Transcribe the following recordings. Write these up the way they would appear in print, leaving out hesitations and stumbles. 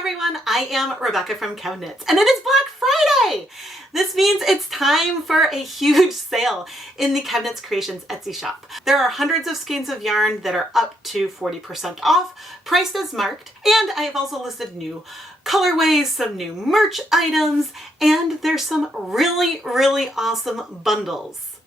everyone, I am Rebecca from ChemKnits and it is Black Friday! This means it's time for a huge sale in the ChemKnits Creations Etsy shop. There are hundreds of skeins of yarn that are up to 40% off, priced as marked, and I have also listed new colorways, some new merch items, and there's some really awesome bundles.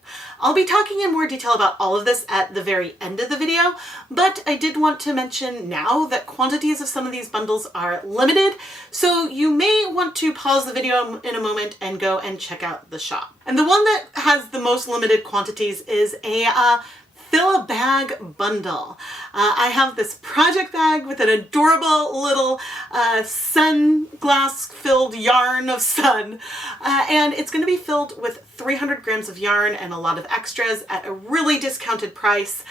I'll be talking in more detail about all of this at the very end of the video, but I did want to mention now that quantities of some of these bundles are limited, so you may want to pause the video in a moment and go and check out the shop. And the one that has the most limited quantities is a fill a bag bundle. I have this project bag with an adorable little sunglass filled yarn of sun, and it's going to be filled with 300 grams of yarn and a lot of extras at a really discounted price.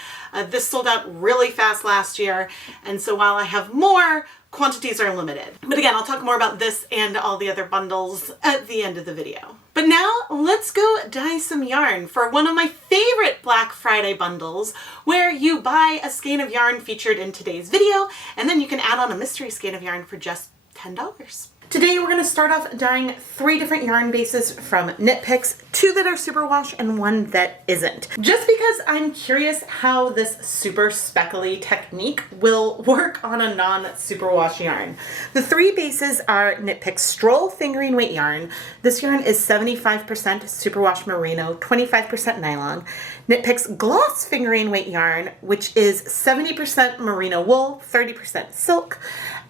This sold out really fast last year, and so while I have more, quantities are limited. But again, I'll talk more about this and all the other bundles at the end of the video. But now let's go dye some yarn for one of my favorite Black Friday bundles, where you buy a skein of yarn featured in today's video, and then you can add on a mystery skein of yarn for just $10. Today we're going to start off dyeing 3 different yarn bases from Knit Picks, 2 that are superwash and 1 that isn't. Just because I'm curious how this super speckly technique will work on a non-superwash yarn. The 3 bases are Knit Picks Stroll fingering weight yarn. This yarn is 75% superwash merino, 25% nylon. Knit Picks Gloss fingering weight yarn, which is 70% merino wool, 30% silk.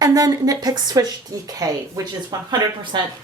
And then Knit Picks Swish DK, which is 100%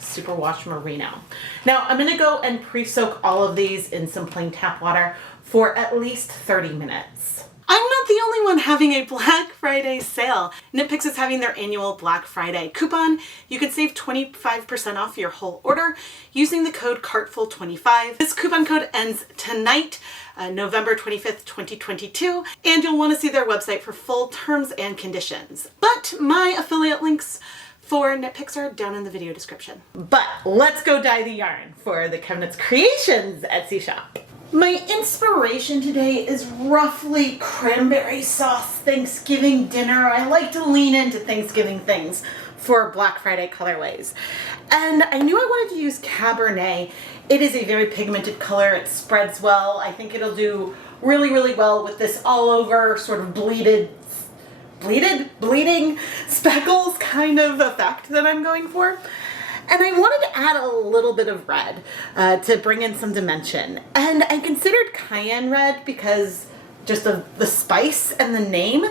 superwash merino. Now I'm going to go and pre-soak all of these in some plain tap water for at least 30 minutes. I'm not the only one having a Black Friday sale. Knit Picks is having their annual Black Friday coupon. You can save 25% off your whole order using the code CARTFUL25. This coupon code ends tonight, November 25th, 2022, and you'll want to see their website for full terms and conditions. But my affiliate links for Knit Picks are down in the video description. But let's go dye the yarn for the ChemKnits Creations Etsy shop. My inspiration today is roughly cranberry sauce Thanksgiving dinner. I like to lean into Thanksgiving things for Black Friday colorways. And I knew I wanted to use Cabernet. It is a very pigmented color. It spreads well. I think it'll do really well with this all over sort of bleeding speckles kind of effect that I'm going for. And I wanted to add a little bit of red to bring in some dimension. And I considered cayenne red because just of the spice and the name.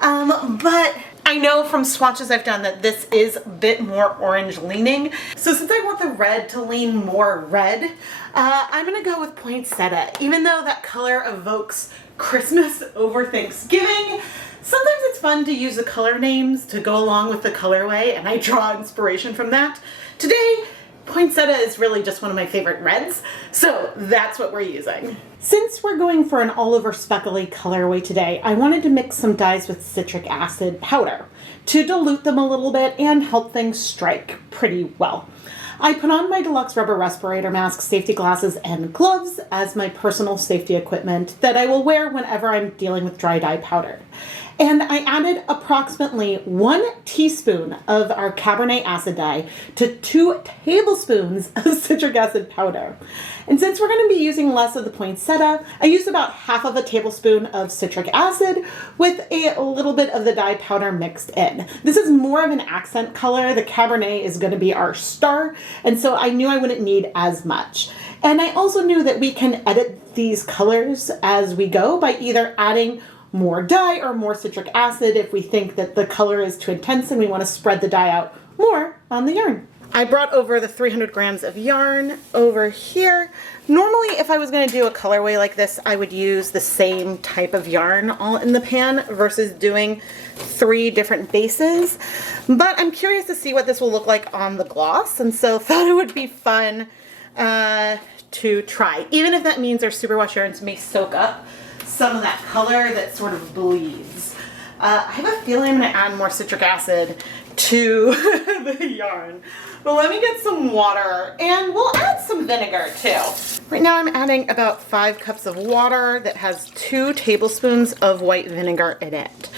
But I know from swatches I've done that this is a bit more orange leaning. So since I want the red to lean more red, I'm gonna go with Poinsettia. Even though that color evokes Christmas over Thanksgiving, sometimes it's fun to use the color names to go along with the colorway, and I draw inspiration from that. Today, Poinsettia is really just one of my favorite reds, so that's what we're using. Since we're going for an all-over speckly colorway today, I wanted to mix some dyes with citric acid powder to dilute them a little bit and help things strike pretty well. I put on my deluxe rubber respirator mask, safety glasses, and gloves as my personal safety equipment that I will wear whenever I'm dealing with dry dye powder. And I added approximately 1 teaspoon of our Cabernet acid dye to 2 tablespoons of citric acid powder. And since we're going to be using less of the poinsettia, I used about half of a tablespoon of citric acid with a little bit of the dye powder mixed in. This is more of an accent color. The Cabernet is going to be our star, and so I knew I wouldn't need as much. And I also knew that we can edit these colors as we go by either adding more dye or more citric acid if we think that the color is too intense and we want to spread the dye out more on the yarn. I brought over the 300 grams of yarn over here. Normally, if I was going to do a colorway like this, I would use the same type of yarn all in the pan versus doing 3 different bases. But I'm curious to see what this will look like on the gloss, and so thought it would be fun to try, even if that means our superwash yarns may soak up some of that color that sort of bleeds. I have a feeling I'm going to add more citric acid to the yarn. But let me get some water, and we'll add some vinegar too. Right now I'm adding about 5 cups of water that has 2 tablespoons of white vinegar in it.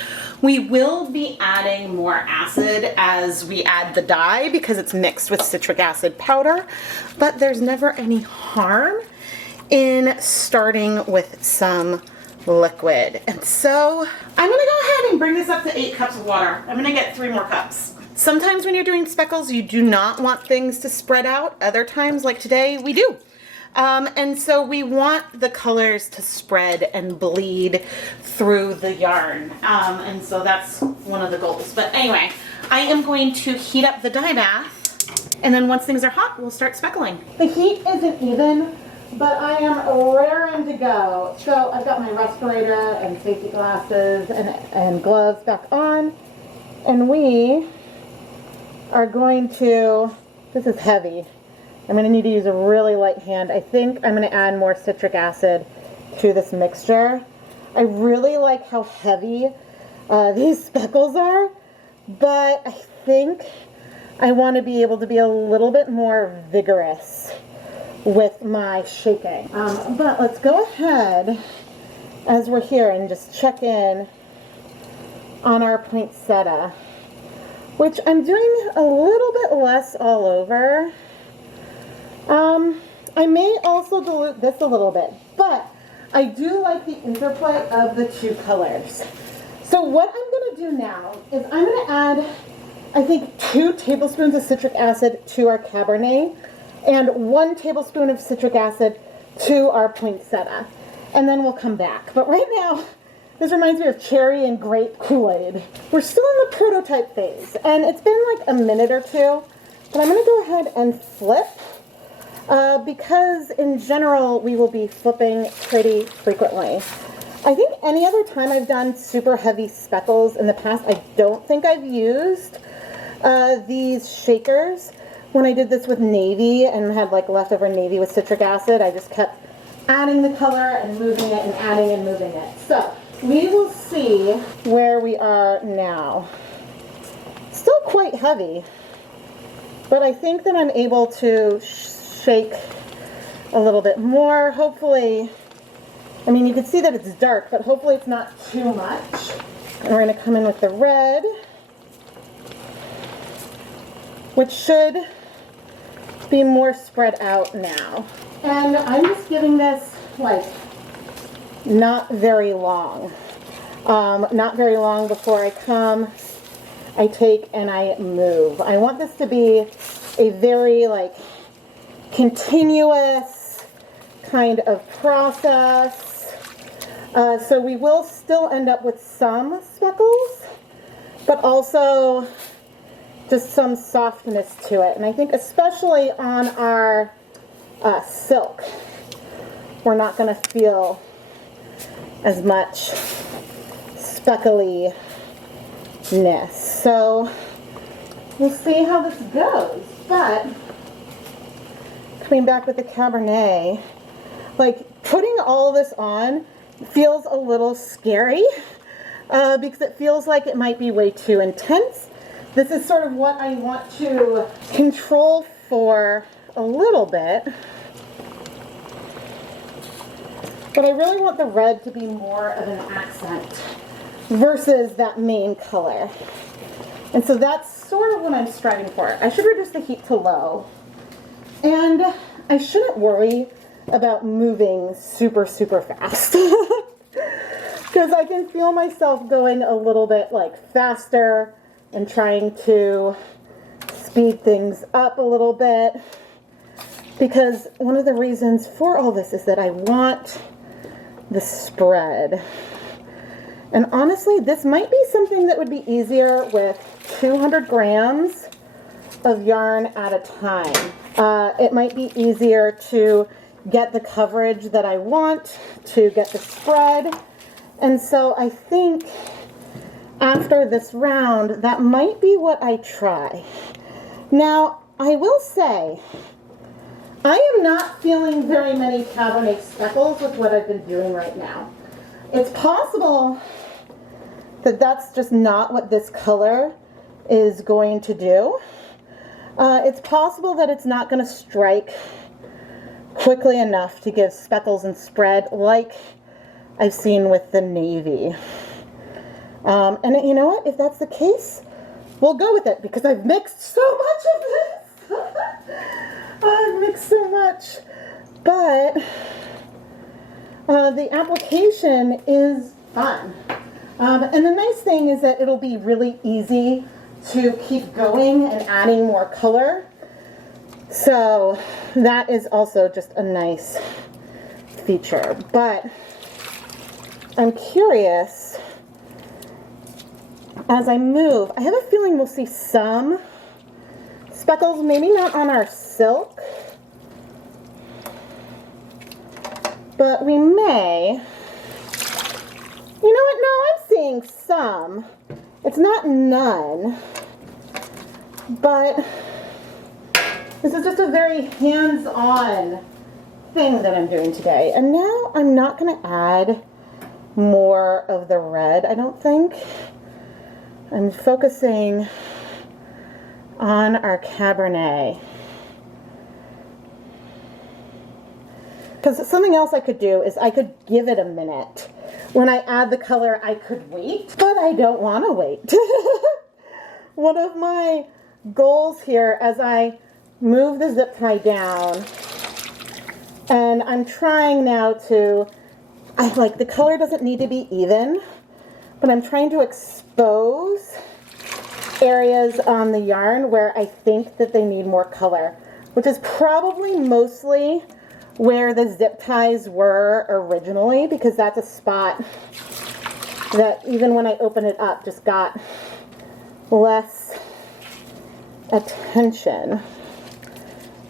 We will be adding more acid as we add the dye because it's mixed with citric acid powder, but there's never any harm in starting with some liquid. And so I'm gonna go ahead and bring this up to 8 cups of water. I'm gonna get 3 more cups. Sometimes when you're doing speckles, you do not want things to spread out. Other times, like today, we do. And so we want the colors to spread and bleed through the yarn. And so that's one of the goals. But anyway, I am going to heat up the dye bath, and then once things are hot, we'll start speckling. The heat isn't even, but I am raring to go. So I've got my respirator and safety glasses and gloves back on, and we are going to, this is heavy. I'm going to need to use a really light hand. I think I'm going to add more citric acid to this mixture. I really like how heavy these speckles are, but I think I want to be able to be a little bit more vigorous with my shaking. But let's go ahead as we're here and just check in on our poinsettia, which I'm doing a little bit less all over. I may also dilute this a little bit, but I do like the interplay of the 2 colors. So what I'm going to do now is I'm going to add, I think, 2 tablespoons of citric acid to our Cabernet and 1 tablespoon of citric acid to our poinsettia. And then we'll come back. But right now, this reminds me of cherry and grape Kool-Aid. We're still in the prototype phase, and it's been like a minute or 2, but I'm going to go ahead and flip. Because in general, we will be flipping pretty frequently. I think any other time I've done super heavy speckles in the past, I don't think I've used these shakers. When I did this with navy and had like leftover navy with citric acid, I just kept adding the color and moving it and adding and moving it. So we will see where we are now. Still quite heavy, but I think that I'm able to shake a little bit more. Hopefully, I mean, you can see that it's dark, but hopefully it's not too much. And we're going to come in with the red, which should be more spread out now. And I'm just giving this like not very long. Not very long before I come, I take and I move. I want this to be a very like continuous kind of process. So we will still end up with some speckles, but also just some softness to it. And I think especially on our silk, we're not going to feel as much speckliness. So we'll see how this goes. But coming back with the Cabernet, like putting all this on feels a little scary because it feels like it might be way too intense. This is sort of what I want to control for a little bit, but I really want the red to be more of an accent versus that main color. And so that's sort of what I'm striving for. I should reduce the heat to low. And I shouldn't worry about moving super, super fast. Because I can feel myself going a little bit like faster and trying to speed things up a little bit. Because one of the reasons for all this is that I want the spread. And honestly, this might be something that would be easier with 200 grams of yarn at a time. It might be easier to get the coverage that I want, to get the spread. And so I think after this round, that might be what I try. Now, I will say, I am not feeling very many Cabernet speckles with what I've been doing right now. It's possible that that's just not what this color is going to do. It's possible that it's not going to strike quickly enough to give speckles and spread like I've seen with the navy. And you know what? If that's the case, we'll go with it because I've mixed so much of this. I've mixed so much. But the application is fun. And the nice thing is that it'll be really easy to keep going and adding more color. So that is also just a nice feature. But I'm curious, as I move, I have a feeling we'll see some speckles, maybe not on our silk, but we may. You know what? No, I'm seeing some. It's not none, but this is just a very hands-on thing that I'm doing today. And now I'm not going to add more of the red, I don't think. I'm focusing on our Cabernet. Because something else I could do is I could give it a minute. When I add the color, I could wait, but I don't want to wait. One of my goals here as I move the zip tie down, and I'm trying now to, the color doesn't need to be even, but I'm trying to expose areas on the yarn where I think that they need more color, which is probably mostly where the zip ties were originally, because that's a spot that even when I open it up just got less attention.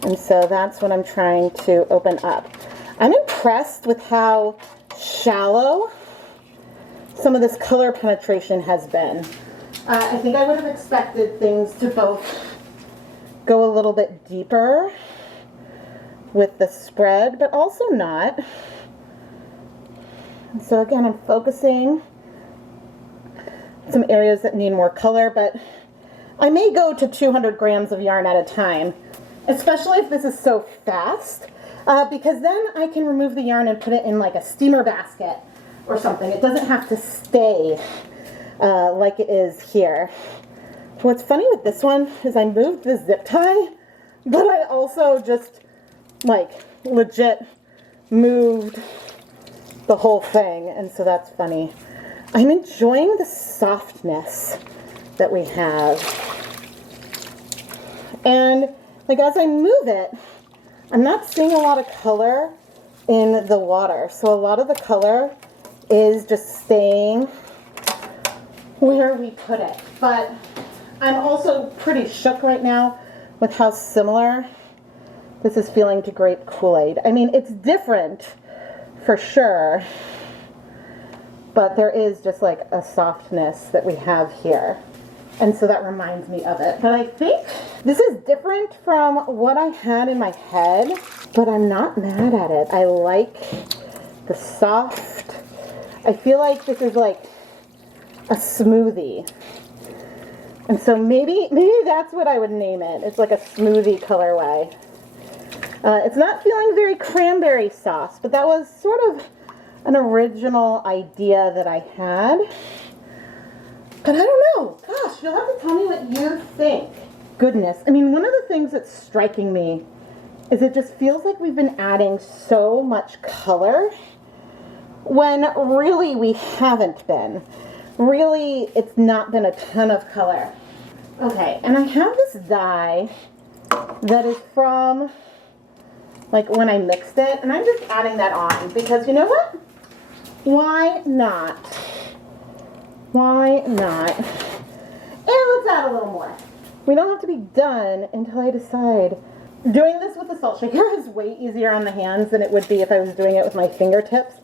And so that's what I'm trying to open up. I'm impressed with how shallow some of this color penetration has been. I think I would have expected things to both go a little bit deeper with the spread, but also not. And so again, I'm focusing some areas that need more color, but I may go to 200 grams of yarn at a time, especially if this is so fast, because then I can remove the yarn and put it in like a steamer basket or something. It doesn't have to stay like it is here. What's funny with this one is I moved the zip tie, but I also just legit moved the whole thing, and so that's funny. I'm enjoying the softness that we have, and as I move it, I'm not seeing a lot of color in the water, so a lot of the color is just staying where we put it. But I'm also pretty shook right now with how similar this is feeling to grape Kool-Aid. I mean, it's different for sure, but there is just a softness that we have here. And so that reminds me of it. But I think this is different from what I had in my head, but I'm not mad at it. I like the soft. I feel like this is like a smoothie. And so maybe that's what I would name it. It's like a smoothie colorway. It's not feeling very cranberry sauce, but that was sort of an original idea that I had. But I don't know. Gosh, you'll have to tell me what you think. Goodness. I mean, one of the things that's striking me is it just feels like we've been adding so much color when really we haven't been. Really, it's not been a ton of color. Okay, and I have this dye that is from when I mixed it, and I'm just adding that on because you know what? Why not? Why not? And let's add a little more. We don't have to be done until I decide. Doing this with the salt shaker is way easier on the hands than it would be if I was doing it with my fingertips.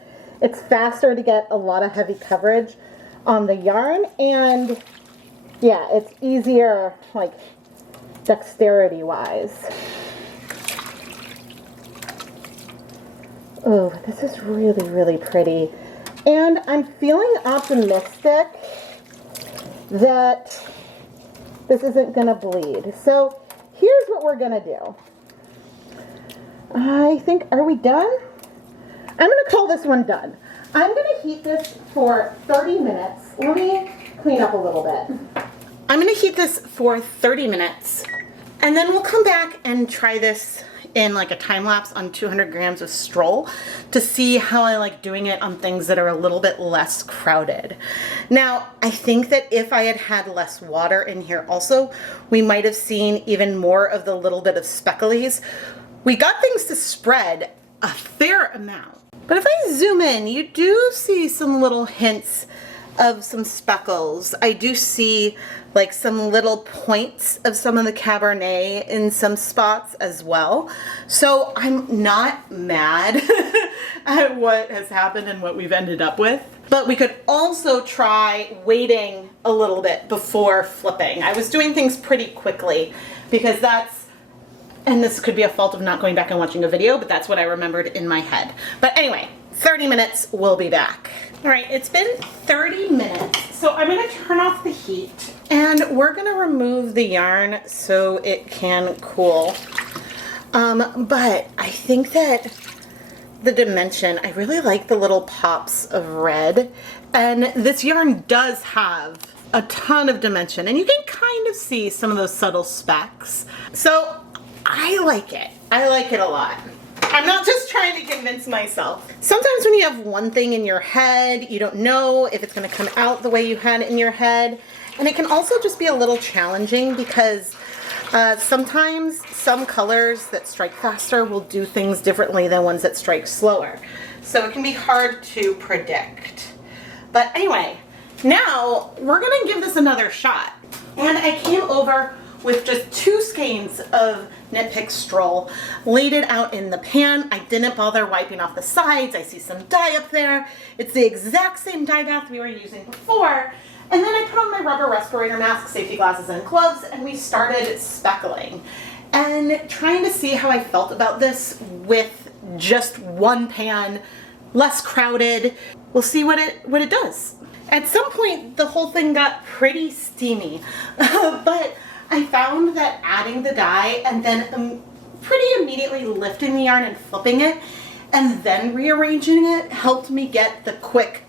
It's faster to get a lot of heavy coverage on the yarn, and yeah, it's easier dexterity wise. Oh, this is really, really pretty. And I'm feeling optimistic that this isn't going to bleed. So here's what we're going to do. I think, are we done? I'm going to call this one done. I'm going to heat this for 30 minutes. Let me clean up a little bit. I'm gonna heat this for 30 minutes and then we'll come back and try this in like a time lapse on 200 grams of stroll to see how I like doing it on things that are a little bit less crowded. Now, I think that if I had had less water in here also, we might have seen even more of the little bit of specklies. We got things to spread a fair amount. But if I zoom in, you do see some little hints of some speckles. I do see like some little points of some of the Cabernet in some spots as well. So I'm not mad at what has happened and what we've ended up with. But we could also try waiting a little bit before flipping. I was doing things pretty quickly because that's, and this could be a fault of not going back and watching a video, but that's what I remembered in my head. But anyway, 30 minutes, we'll be back. All right, it's been 30 minutes, so I'm gonna turn off the heat and we're gonna remove the yarn so it can cool. But I think that the dimension, I really like the little pops of red, and this yarn does have a ton of dimension and you can kind of see some of those subtle specks. So I like it. I like it a lot. I'm not just trying to convince myself. Sometimes when you have one thing in your head, you don't know if it's going to come out the way you had it in your head. And it can also just be a little challenging because sometimes some colors that strike faster will do things differently than ones that strike slower. So it can be hard to predict. But anyway, now we're going to give this another shot. And I came over with just 2 skeins of Knit Pick Stroll, laid it out in the pan. I didn't bother wiping off the sides. I see some dye up there. It's the exact same dye bath we were using before. And then I put on my rubber respirator mask, safety glasses, and gloves, and we started speckling and trying to see how I felt about this with just one pan, less crowded. We'll see what it does. At some point, the whole thing got pretty steamy, but I found that adding the dye and then pretty immediately lifting the yarn and flipping it and then rearranging it helped me get the quick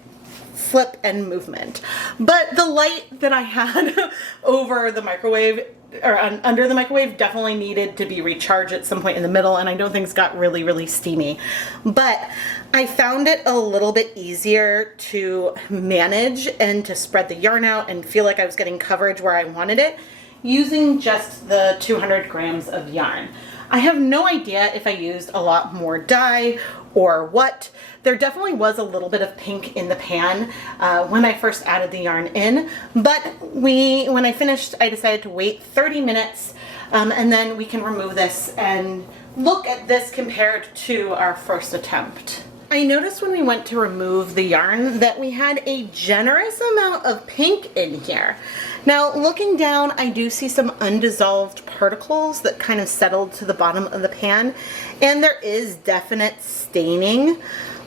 flip and movement. But the light that I had over the microwave or under the microwave definitely needed to be recharged at some point in the middle, and I know things got really, really steamy. But I found it a little bit easier to manage and to spread the yarn out and feel like I was getting coverage where I wanted it, using just the 200 grams of yarn. I have no idea if I used a lot more dye or what. There definitely was a little bit of pink in the pan when I first added the yarn in, but when I finished, I decided to wait 30 minutes and then we can remove this and look at this compared to our first attempt. I noticed when we went to remove the yarn that we had a generous amount of pink in here. Now, looking down, I do see some undissolved particles that kind of settled to the bottom of the pan, and there is definite staining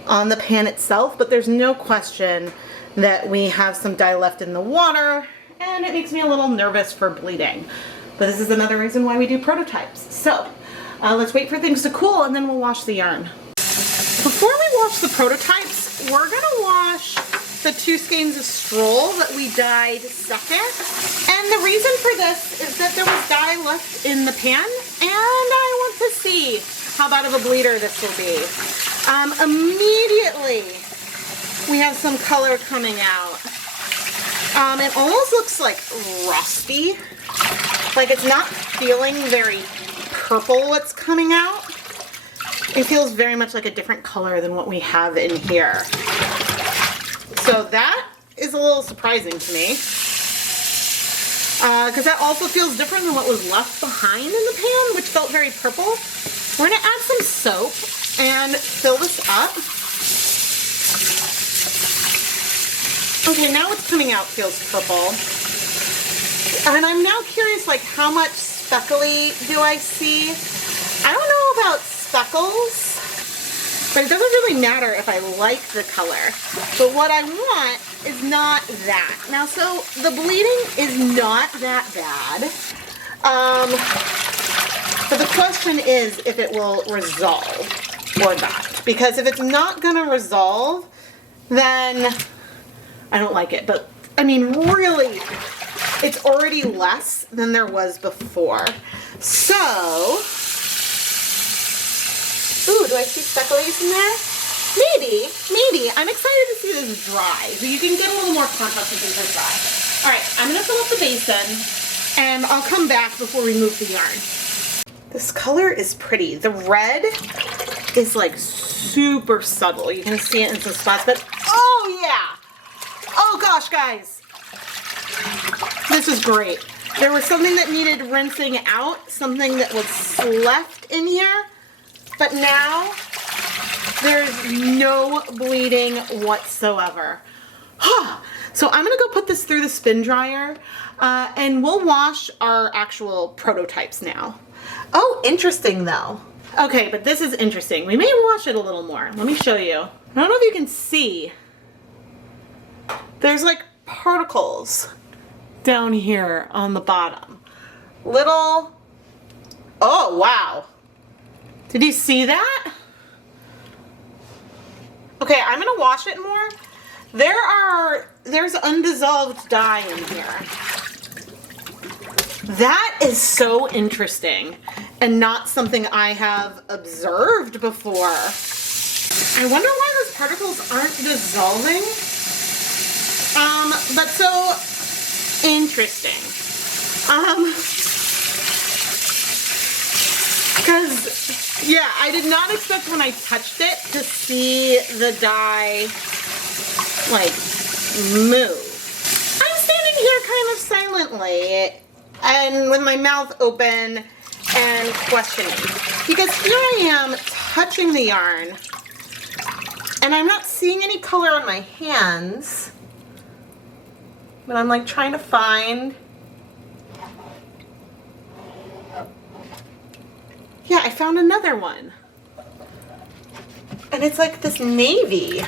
on the pan itself, but there's no question that we have some dye left in the water, and it makes me a little nervous for bleeding. But this is another reason why we do prototypes. So, let's wait for things to cool and then we'll wash the yarn. Before we wash the prototypes, we're gonna wash the 2 skeins of stroll that we dyed second. And the reason for this is that there was dye left in the pan, and I want to see how bad of a bleeder this will be. Immediately, we have some color coming out. It almost looks like rusty. Like it's not feeling very purple what's coming out. It feels very much like a different color than what we have in here. So that is a little surprising to me. Because that also feels different than what was left behind in the pan, which felt very purple. We're going to add some soap and fill this up. Okay, now what's coming out feels purple. And I'm now curious, like, how much speckly do I see? I don't know about speckles, but it doesn't really matter if I like the color. But what I want is not that. Now, so the bleeding is not that bad. But the question is if it will resolve or not. Because if it's not gonna resolve, then I don't like it. But I mean, really, it's already less than there was before. So, ooh, do I see speckles in there? Maybe. I'm excited to see this dry. So you can get a little more contrast with things are dry. All right, I'm gonna fill up the basin and I'll come back before we move the yarn. This color is pretty. The red is like super subtle. You can see it in some spots, but oh yeah. Oh gosh, guys. This is great. There was something that needed rinsing out, something that was left in here, but now there's no bleeding whatsoever. So I'm gonna go put this through the spin dryer and we'll wash our actual prototypes now. Oh, interesting though. Okay, but this is interesting. We may wash it a little more. Let me show you. I don't know if you can see. There's like particles down here on the bottom. Little, oh wow. Did you see that? Okay, I'm gonna wash it more. There's undissolved dye in here. That is so interesting and not something I have observed before. I wonder why those particles aren't dissolving. But so interesting. Because, yeah, I did not expect when I touched it to see the dye, like, move. I'm standing here kind of silently and with my mouth open and questioning. Because here I am touching the yarn and I'm not seeing any color on my hands. But I'm like trying to find. Yeah, I found another one. And it's like this navy.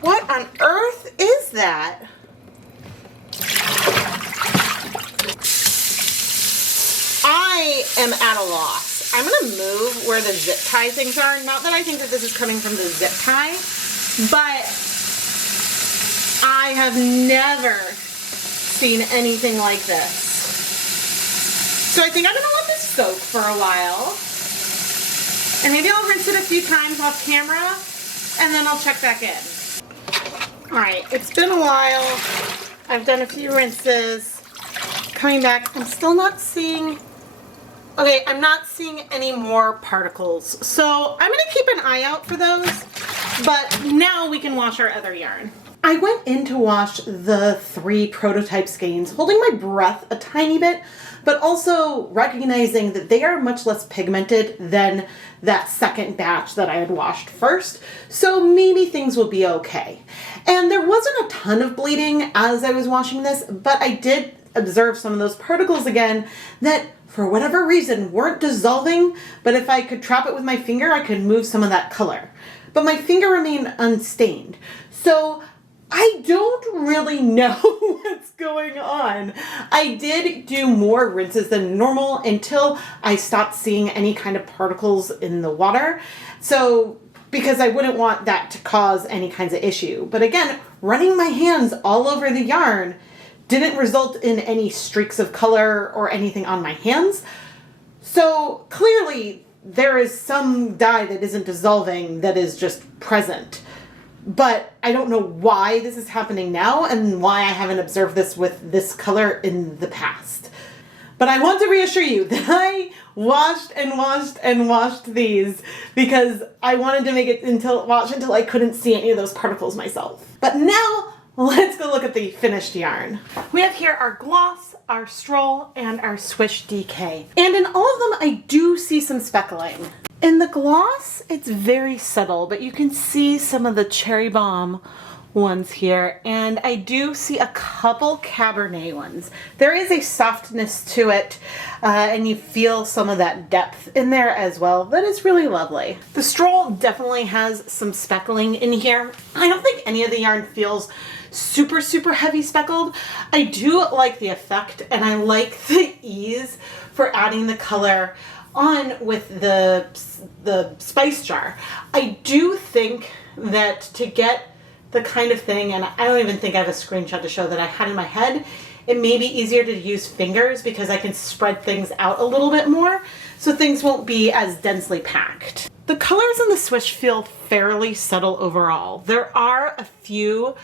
What on earth is that? I am at a loss. I'm gonna move where the zip tie things are. Not that I think that this is coming from the zip tie, but I have never seen anything like this. So I think I'm gonna let this soak for a while. And maybe I'll rinse it a few times off camera and then I'll check back in. All right, it's been a while. I've done a few rinses. Coming back, I'm still not seeing. Okay, I'm not seeing any more particles. So I'm gonna keep an eye out for those, but now we can wash our other yarn. I went in to wash the 3 prototype skeins, holding my breath a tiny bit, but also recognizing that they are much less pigmented than that second batch that I had washed first. So maybe things will be okay. And there wasn't a ton of bleeding as I was washing this, but I did observe some of those particles again that for whatever reason weren't dissolving, but if I could trap it with my finger, I could move some of that color. But my finger remained unstained. So I don't really know what's going on. I did do more rinses than normal until I stopped seeing any kind of particles in the water. So, because I wouldn't want that to cause any kinds of issue. But again, running my hands all over the yarn didn't result in any streaks of color or anything on my hands. So clearly there is some dye that isn't dissolving that is just present. But I don't know why this is happening now and why I haven't observed this with this color in the past. But I want to reassure you that I washed and washed and washed these because I wanted to make it wash until I couldn't see any of those particles myself. But now let's go look at the finished yarn. We have here our gloss, our stroll, and our swish DK. And in all of them, I do see some speckling. In the gloss, it's very subtle, but you can see some of the cherry bomb ones here, and I do see a couple Cabernet ones. There is a softness to it, and you feel some of that depth in there as well. That is really lovely. The stroll definitely has some speckling in here. I don't think any of the yarn feels super, super heavy speckled. I do like the effect, and I like the ease for adding the color on with the spice jar. I do think that to get the kind of thing, and I don't even think I have a screenshot to show that I had in my head, it may be easier to use fingers because I can spread things out a little bit more so things won't be as densely packed. The colors in the swish feel fairly subtle overall. There are a few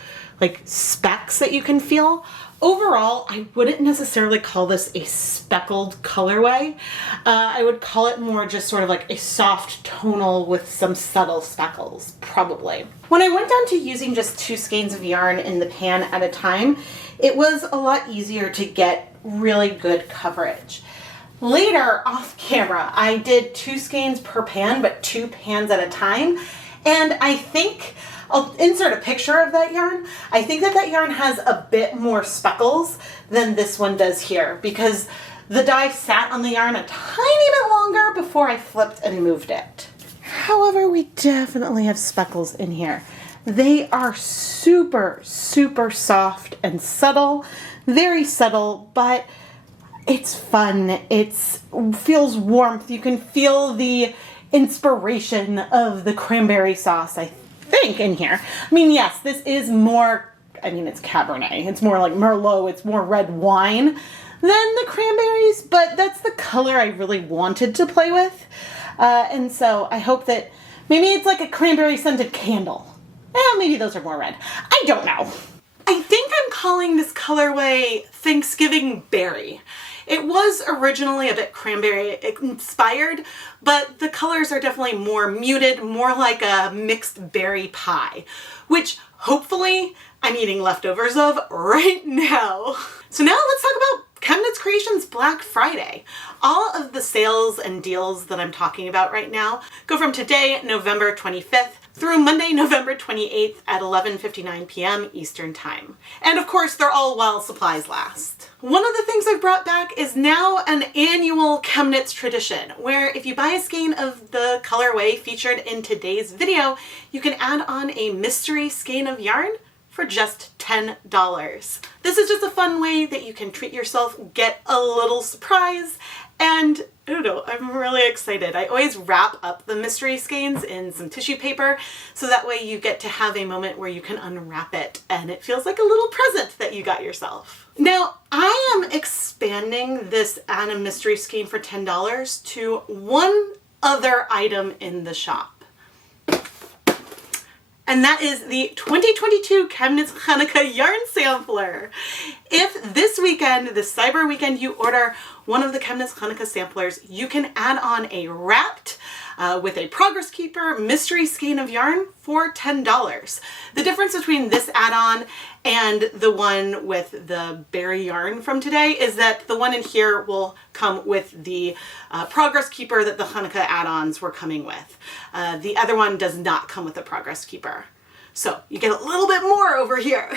like specks that you can feel. Overall, I wouldn't necessarily call this a speckled colorway. I would call it more just sort of like a soft tonal with some subtle speckles, probably. When I went down to using just 2 skeins of yarn in the pan at a time, it was a lot easier to get really good coverage. Later, off camera, I did 2 skeins per pan, but 2 pans at a time. And I think, I'll insert a picture of that yarn. I think that yarn has a bit more speckles than this one does here because the dye sat on the yarn a tiny bit longer before I flipped and moved it. However, we definitely have speckles in here. They are super, super soft and subtle, very subtle, but it's fun. It feels warmth. You can feel the inspiration of the cranberry sauce, I think, in here. I mean, yes, this is more, I mean, it's Cabernet. It's more like Merlot. It's more red wine than the cranberries, but that's the color I really wanted to play with. And so I hope that maybe it's like a cranberry scented candle. Maybe those are more red. I don't know. I think I'm calling this colorway Thanksgiving Berry. It was originally a bit cranberry inspired, but the colors are definitely more muted, more like a mixed berry pie, which hopefully I'm eating leftovers of right now. So now let's talk about ChemKnits Creations Black Friday. All of the sales and deals that I'm talking about right now go from today, November 25th, through Monday, November 28th at 11:59 p.m. Eastern Time. And of course, they're all while supplies last. One of the things I've brought back is now an annual ChemKnits tradition, where if you buy a skein of the colorway featured in today's video, you can add on a mystery skein of yarn for just $10. This is just a fun way that you can treat yourself, get a little surprise, and I don't know, I'm really excited. I always wrap up the mystery skeins in some tissue paper so that way you get to have a moment where you can unwrap it and it feels like a little present that you got yourself. Now, I am expanding this add a mystery skein for $10 to one other item in the shop. And that is the 2022 ChemKnits Hanukkah Yarn Sampler. If this weekend, this Cyber weekend, you order one of the ChemKnits Hanukkah samplers, you can add on a wrapped with a Progress Keeper mystery skein of yarn for $10. The difference between this add-on and the one with the berry yarn from today is that the one in here will come with the Progress Keeper that the Hanukkah add-ons were coming with. The other one does not come with a Progress Keeper. So you get a little bit more over here.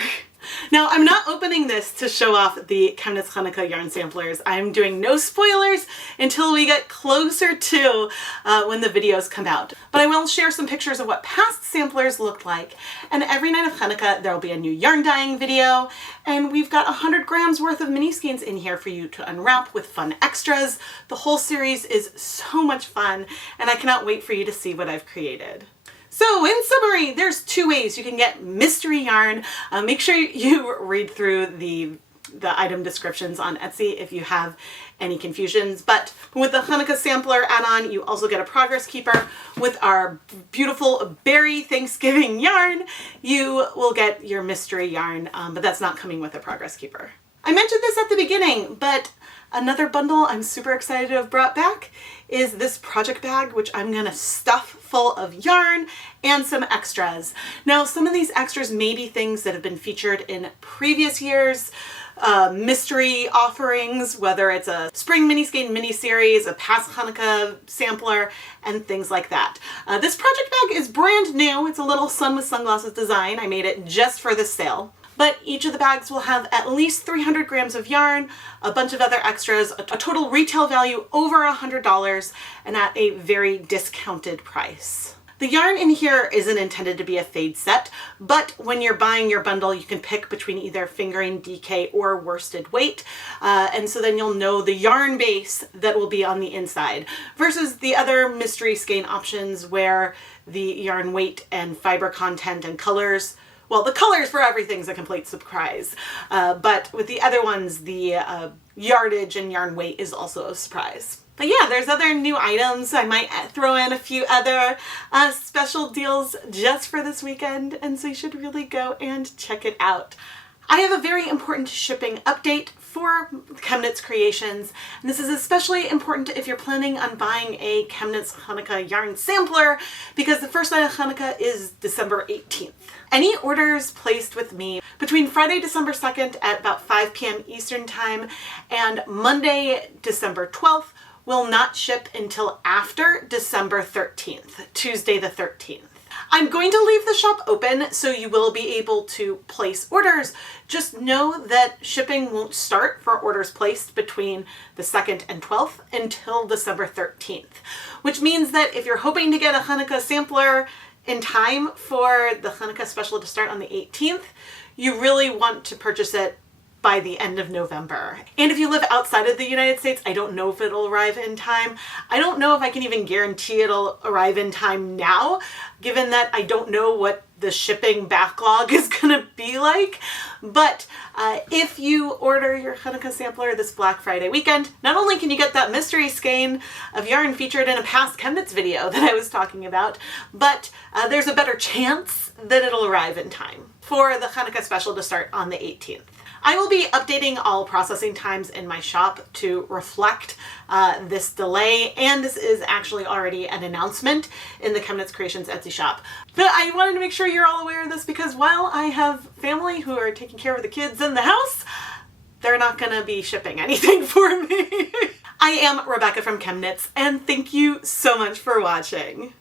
Now, I'm not opening this to show off the ChemKnits Hanukkah yarn samplers. I'm doing no spoilers until we get closer to when the videos come out. But I will share some pictures of what past samplers looked like. And every night of Hanukkah, there will be a new yarn dyeing video. And we've got 100 grams worth of mini skeins in here for you to unwrap with fun extras. The whole series is so much fun, and I cannot wait for you to see what I've created. So in summary, there's 2 ways you can get mystery yarn. Make sure you read through the item descriptions on Etsy if you have any confusions. But with the Hanukkah sampler add-on, you also get a Progress Keeper. With our beautiful berry Thanksgiving yarn, you will get your mystery yarn, but that's not coming with a Progress Keeper. I mentioned this at the beginning, but another bundle I'm super excited to have brought back is this project bag, which I'm gonna stuff full of yarn and some extras. Now, some of these extras may be things that have been featured in previous years, mystery offerings, whether it's a spring mini skein mini series, a past Hanukkah sampler, and things like that. This project bag is brand new. It's a little sun with sunglasses design. I made it just for this sale. But each of the bags will have at least 300 grams of yarn, a bunch of other extras, a total retail value over $100, and at a very discounted price. The yarn in here isn't intended to be a fade set, but when you're buying your bundle, you can pick between either fingering, DK, or worsted weight. And so then you'll know the yarn base that will be on the inside versus the other mystery skein options where the yarn weight and fiber content and colors, well, the colors for everything's a complete surprise. But with the other ones, the yardage and yarn weight is also a surprise. But yeah, there's other new items. I might throw in a few other special deals just for this weekend, and so you should really go and check it out. I have a very important shipping update for ChemKnits creations, and this is especially important if you're planning on buying a ChemKnits Hanukkah yarn sampler, because the first night of Hanukkah is December 18th. Any orders placed with me between Friday, December 2nd at about 5 p.m. Eastern Time and Monday, December 12th will not ship until after December 13th, Tuesday the 13th. I'm going to leave the shop open so you will be able to place orders. Just know that shipping won't start for orders placed between the 2nd and 12th until December 13th, which means that if you're hoping to get a Hanukkah sampler in time for the Hanukkah special to start on the 18th, you really want to purchase it by the end of November. And if you live outside of the United States, I don't know if it'll arrive in time. I don't know if I can even guarantee it'll arrive in time now, given that I don't know what the shipping backlog is gonna be like. But if you order your Hanukkah sampler this Black Friday weekend, not only can you get that mystery skein of yarn featured in a past ChemKnits video that I was talking about, but there's a better chance that it'll arrive in time for the Hanukkah special to start on the 18th. I will be updating all processing times in my shop to reflect this delay, and this is actually already an announcement in the ChemKnits Creations Etsy shop. But I wanted to make sure you're all aware of this because while I have family who are taking care of the kids in the house, they're not gonna be shipping anything for me. I am Rebecca from ChemKnits, and thank you so much for watching.